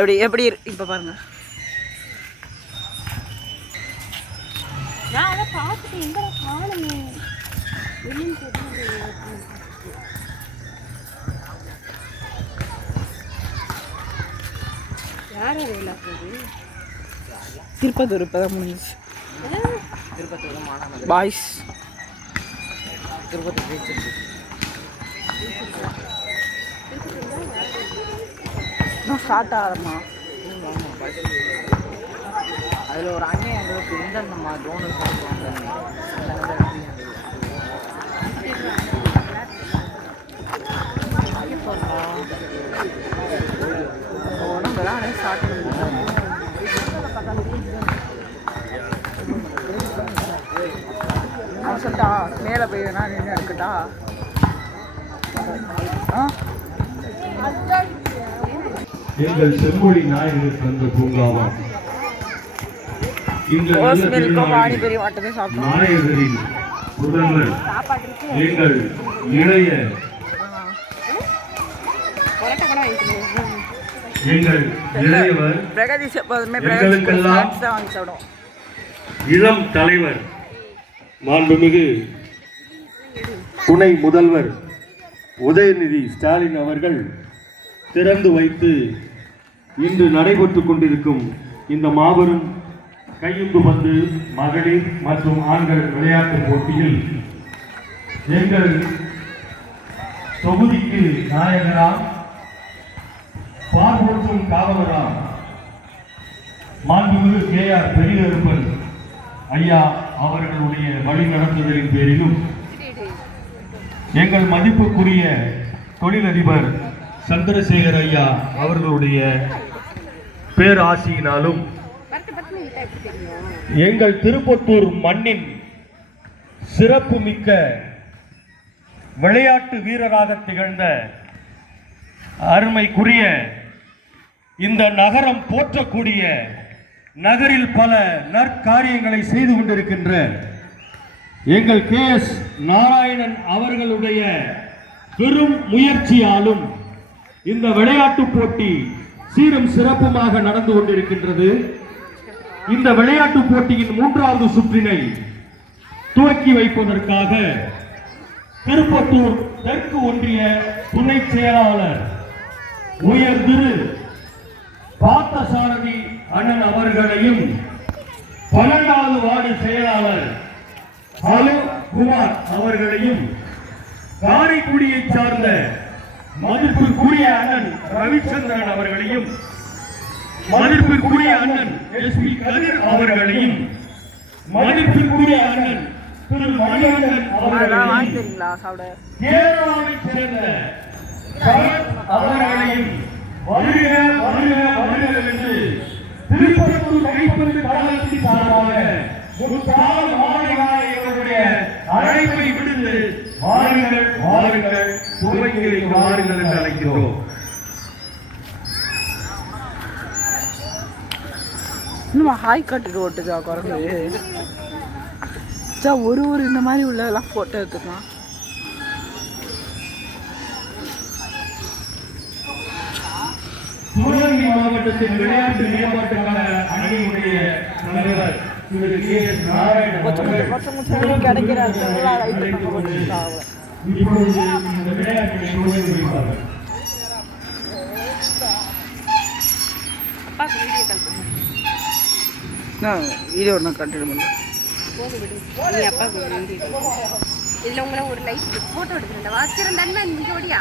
எப்படி எப்படி இப்போ பாருங்க. நான் அதை பார்த்துட்டு எங்கே காணுமே என்னன்னு தெரியல. யார் வேலை போகுது? திருப்பத்தூர் இப்போ தான் முடிஞ்சிச்சு. பாய்ஸ் திருப்பத்தூர் பீச் இன்னும் ஸ்டார்ட் ஆகிறோமா? அதில் ஒரு அண்ணன் எங்களுக்கு இந்த நம்ம ட்ரோனு உடம்பெல்லாம் ஸ்டார்ட் அவன் சொல்லிட்டா மேலே போய் வேணா நின்று எடுக்கட்டா. எங்கள் செம்மொழி நாயகர் தந்த பூங்காவாம் இந்த நாயகரின் புதல்வர் எங்கள் இளைய எங்கள் இளையவர் எங்களுக்கெல்லாம் இளம் தலைவர் மாண்புமிகு துணை முதல்வர் உதயநிதி ஸ்டாலின் அவர்கள் திறந்து வைத்து இன்று நடைபெற்றுக் கொண்டிருக்கும் இந்த மாபெரும் கையுந்து பந்து மகளிர் மற்றும் ஆண்கள் விளையாட்டுப் போட்டியில் எங்கள் தொகுதிக்கு நாயகராம் பார்வோற்றும் காவலராம் மாண்புமிகு KR பெரியகருப்பன் ஐயா அவர்களுடைய வழிநடத்துதலின் பேரிலும் எங்கள் மதிப்புக்குரிய தொழிலதிபர் சந்திரசேகர் ஐயா அவர்களுடைய பேராசியினாலும் எங்கள் திருப்பத்தூர் மண்ணின் சிறப்பு மிக்க விளையாட்டு வீரராக திகழ்ந்த அருமைக்குரிய இந்த நகரம் போற்றக்கூடிய நகரில் பல நற்காரியங்களை செய்து கொண்டிருக்கின்ற எங்கள் KS நாராயணன் அவர்களுடைய பெரும் முயற்சியாலும் இந்த விளையாட்டு போட்டி சீரும் சிறப்புமாக நடந்து கொண்டிருக்கின்றது. இந்த விளையாட்டு போட்டியின் 3வது சுற்றினை துவக்கி வைப்பதற்காக திருப்பத்தூர் தெற்கு ஒன்றிய துணை செயலாளர் உயர் திரு பார்த்தசாரதி அண்ணன் அவர்களையும் 12வது வார்டு செயலாளர் அலு குமார் அவர்களையும் காரைக்குடியை சார்ந்த மதிப்பிற்குரிய அண்ணன் ரவிச்சந்திரன் அவர்களையும் மதிப்பிற்குரிய அண்ணன் SP கதிர் அவர்களையும் மதிப்பிற்குரிய அண்ணன் திரு மணிகண்டன் அவர்களையும் கேரளாவைச் சேர்ந்த அவர்களையும் வருக வருக வருக என்று திருப்பத்தூர் கைப்பந்து கழகத்தின் சார்பாக முத்தாள் மாநிலங்களுடைய அழைப்பை விடுத்து வாருங்கள் வாருங்கள் துவங்கி வைக்க வாருங்கள் என்று அழைக்கிறோம். இன்னும் ஹாய் கட்டுட்டு ஓட்டுதா குரங்கு. ஒரு இந்த மாதிரி உள்ளதெல்லாம் போட்டோ எடுத்துக்கலாம். சிவகங்கை மாவட்டத்தின் விளையாட்டு மேம்பாட்டுக்கான அணியுடைய தலைவர் திரு KS நாராயணன் இப்பொழுது இந்த விளையாட்டினை துவங்கி வைப்பார்கள். வீடியோ ஒன்று கண்டினியூ பண்ணுறேன். இதில் உங்களை ஒரு லைட் ஃபோட்டோ எடுத்துருந்தா வச்சிருந்தா இங்கே ஓடியா